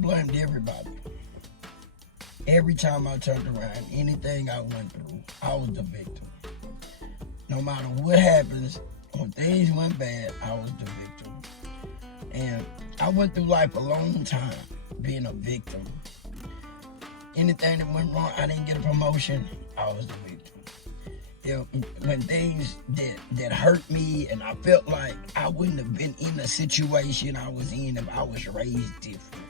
blamed everybody. Every time I turned around, anything I went through, I was the victim. No matter what happens, when things went bad, I was the victim. And I went through life a long time being a victim. Anything that went wrong, I didn't get a promotion, I was the victim. When things that hurt me and I felt like I wouldn't have been in the situation I was in if I was raised different.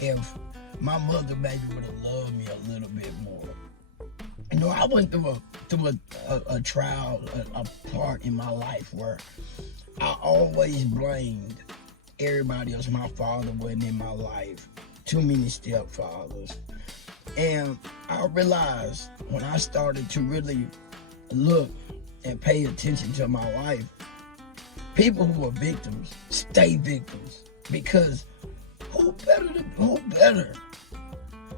If my mother maybe would have loved me a little bit more. You know, I went through a trial, a part in my life where I always blamed everybody else. My father wasn't in my life. Too many stepfathers. And I realized when I started to really look and pay attention to my life, people who are victims stay victims, because who better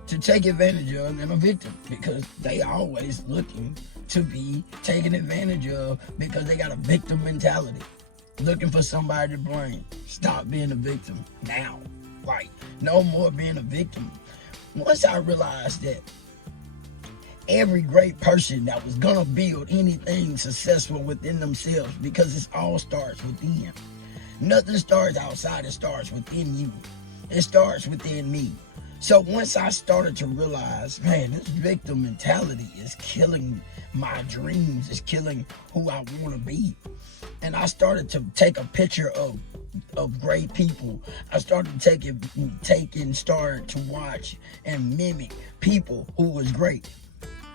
to take advantage of than a victim? Because they always looking to be taken advantage of because they got a victim mentality, looking for somebody to blame. Stop being a victim now. Like, no more being a victim. Once I realized that every great person that was gonna build anything successful within themselves, because it all starts within. Nothing starts outside, it starts within you. It starts within me. So once I started to realize, man, this victim mentality is killing my dreams, it's killing who I want to be. And I started to take a picture of great people. I started started to watch and mimic people who was great.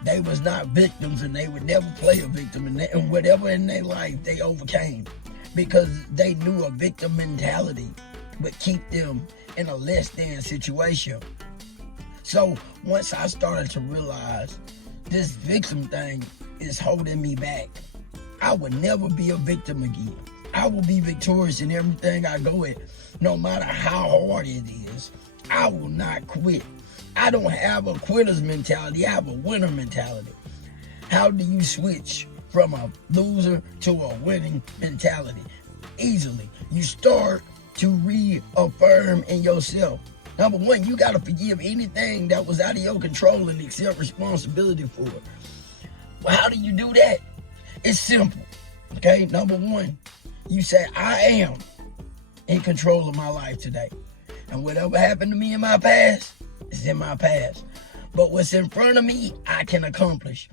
They was not victims, and they would never play a victim, and whatever in their life they overcame, because they knew a victim mentality would keep them in a less than situation. So once I started to realize this victim thing is holding me back, I would never be a victim again. I will be victorious in everything I go at, no matter how hard it is. I will not quit. I don't have a quitter's mentality, I have a winner mentality. How do you switch from a loser to a winning mentality? Easily. You start to reaffirm in yourself. Number one, you got to forgive anything that was out of your control and accept responsibility for it. Well, how do you do that? It's simple. Okay, number one, you say, I am in control of my life today. And whatever happened to me in my past, is in my past. But what's in front of me, I can accomplish.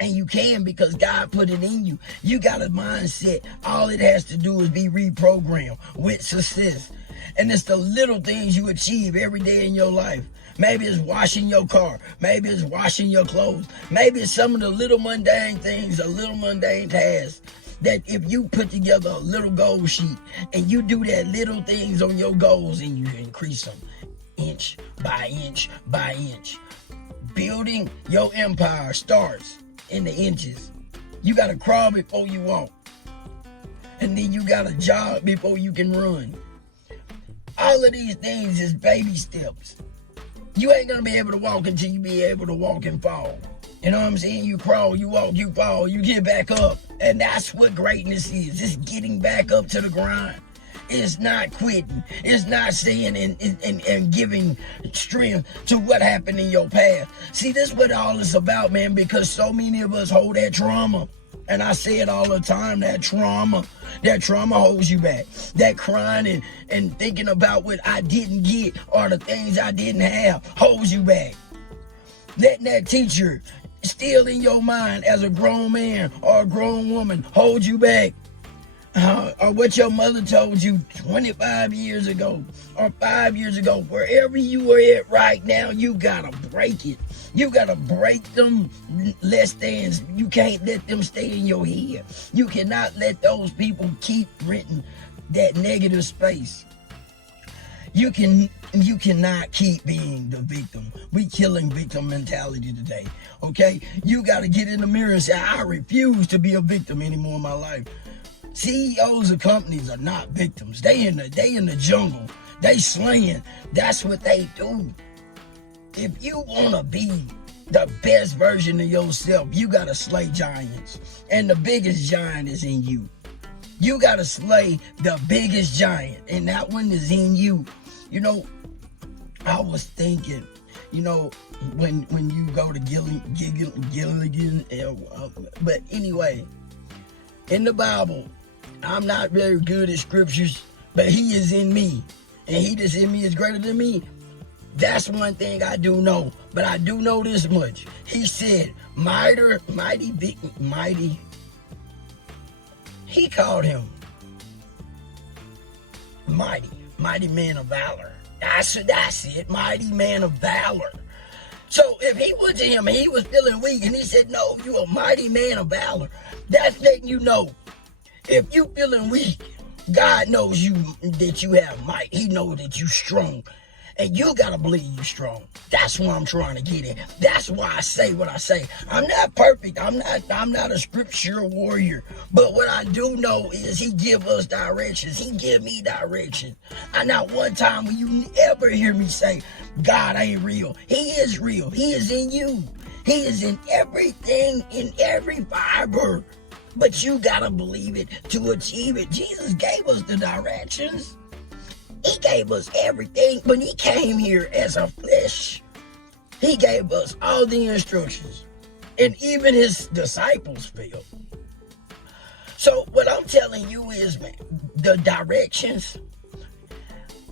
And you can, because God put it in you. You got a mindset. All it has to do is be reprogrammed with success. And it's the little things you achieve every day in your life. Maybe it's washing your car. Maybe it's washing your clothes. Maybe it's some of the little mundane things, a little mundane tasks, that if you put together a little goal sheet and you do that little things on your goals and you increase them inch by inch by inch. Building your empire starts in the inches. You got to crawl before you walk. And then you got to jog before you can run. All of these things is baby steps. You ain't going to be able to walk until you be able to walk and fall. You know what I'm saying? You crawl, you walk, you fall, you get back up. And that's what greatness is. It's getting back up to the grind. It's not quitting. It's not saying and giving strength to what happened in your past. See, this is what all it's about, man, because so many of us hold that trauma. And I say it all the time, that trauma holds you back. That crying and thinking about what I didn't get or the things I didn't have holds you back. Letting that teacher still in your mind as a grown man or a grown woman hold you back. Or what your mother told you 25 years ago or 5 years ago, wherever you are at right now, you gotta break it. You gotta break them less thans. You can't let them stay in your head. You cannot let those people keep renting that negative space. You cannot keep being the victim. We killing victim mentality today, okay? You gotta get in the mirror and say, I refuse to be a victim anymore in my life. CEOs of companies are not victims. They in the jungle. They slaying. That's what they do. If you want to be the best version of yourself, you got to slay giants. And the biggest giant is in you. You got to slay the biggest giant. And that one is in you. You know, I was thinking, you know, when you go to Gilligan, but anyway, in the Bible, I'm not very good at scriptures, but he is in me, and he that's in me is greater than me. That's one thing I do know, but I do know this much. He said, mighty, he called him mighty man of valor. That's it, mighty man of valor. So if he went to him and he was feeling weak and he said, no, you a mighty man of valor, that's letting you know, if you feeling weak, God knows that you have might. He knows that you strong. And you gotta believe you strong. That's what I'm trying to get at. That's why I say what I say. I'm not perfect. I'm not a scripture warrior. But what I do know is he give us directions. He give me directions. And not one time will you ever hear me say, God ain't real. He is real. He is in you. He is in everything, in every fiber. But you gotta believe it to achieve it. Jesus gave us the directions. He gave us everything. When he came here as a flesh, he gave us all the instructions. And even his disciples failed. So what I'm telling you is, man, the directions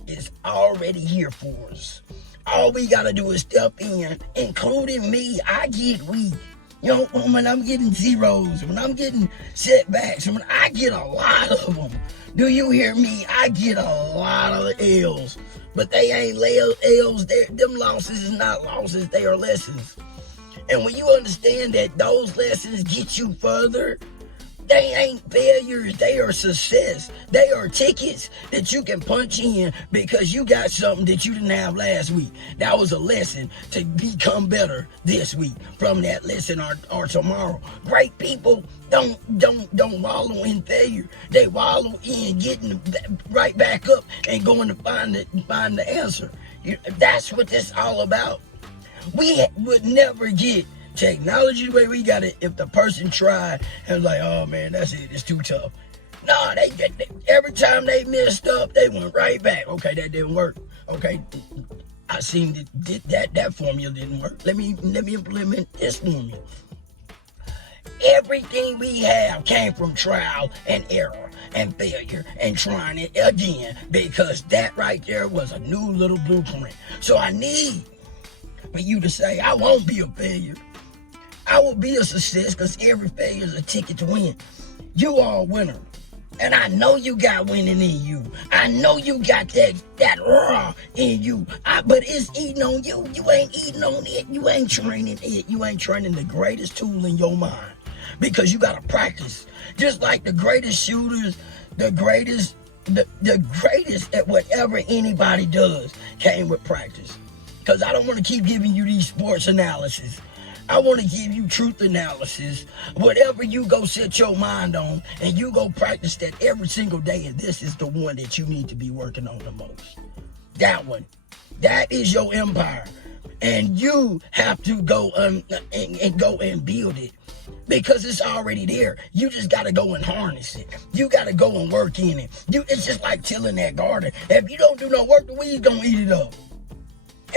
is already here for us. All we got to do is step in, including me. I get weak. You know, when I'm getting zeros, when I'm getting setbacks, when I get a lot of them. Do you hear me? I get a lot of L's. But they ain't L's. Them losses is not losses. They are lessons. And when you understand that those lessons get you further, they ain't failures. They are success. They are tickets that you can punch in because you got something that you didn't have last week. That was a lesson to become better this week from that lesson or tomorrow. Great people don't wallow in failure. They wallow in getting right back up and going to find the answer. That's what this all about. We would never get technology the way we got it if the person tried and was like, oh man, that's it, it's too tough. No, they every time they messed up, they went right back. Okay, that didn't work. Okay, I seen that formula didn't work. Let me implement this formula. Everything we have came from trial and error and failure and trying it again, because that right there was a new little blueprint. So I need for you to say, I won't be a failure. I will be a success, because every failure is a ticket to win. You are a winner. And I know you got winning in you. I know you got that raw in you. But it's eating on you. You ain't eating on it. You ain't training it. You ain't training the greatest tool in your mind. Because you got to practice. Just like the greatest shooters, the greatest at whatever anybody does came with practice. Because I don't want to keep giving you these sports analysis. I want to give you truth analysis. Whatever you go set your mind on, and you go practice that every single day, and this is the one that you need to be working on the most. That one. That is your empire. And you have to go and go and build it, because it's already there. You just got to go and harness it. You got to go and work in it. It's just like tilling that garden. If you don't do no work, the weeds going to eat it up.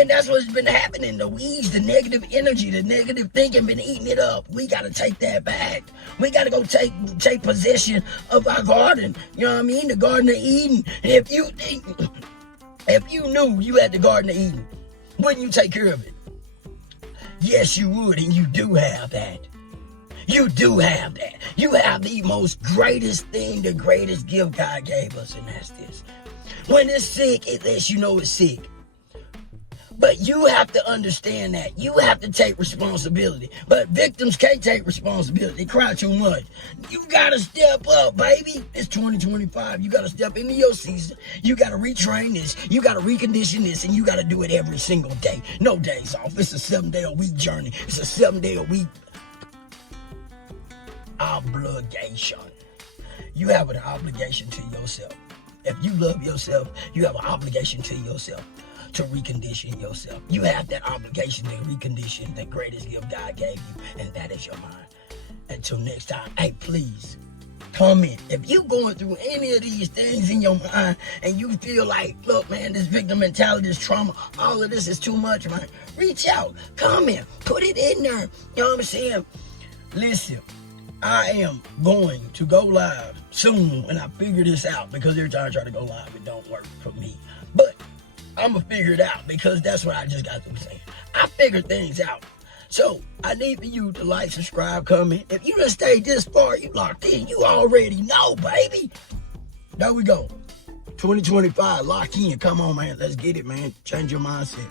And that's what's been happening. The weeds, the negative energy, the negative thinking been eating it up. We got to take that back. We got to go take possession of our garden. You know what I mean? The Garden of Eden. And if you knew you had the Garden of Eden, wouldn't you take care of it? Yes, you would, and you do have that. You do have that. You have the most greatest thing, the greatest gift God gave us, and that's this. When it's sick, it lets you know it's sick. But you have to understand that. You have to take responsibility. But victims can't take responsibility. They cry too much. You got to step up, baby. It's 2025. You got to step into your season. You got to retrain this. You got to recondition this. And you got to do it every single day. No days off. It's a 7-day-a-week journey. It's a 7-day-a-week obligation. You have an obligation to yourself. If you love yourself, you have an obligation to yourself to recondition yourself. You have that obligation to recondition the greatest gift God gave you, and that is your mind. Until next time, hey, please comment. If you going through any of these things in your mind and you feel like, look, man, this victim mentality, this trauma, all of this is too much, man, reach out, comment, put it in there. You know what I'm saying? Listen, I am going to go live soon when I figure this out, because every time I try to go live, it don't work for me. But I'm going to figure it out, because that's what I just got through saying. I figured things out. So I need for you to like, subscribe, comment. If you done stayed this far, you locked in, you already know, baby. There we go. 2025, lock in. Come on, man. Let's get it, man. Change your mindset.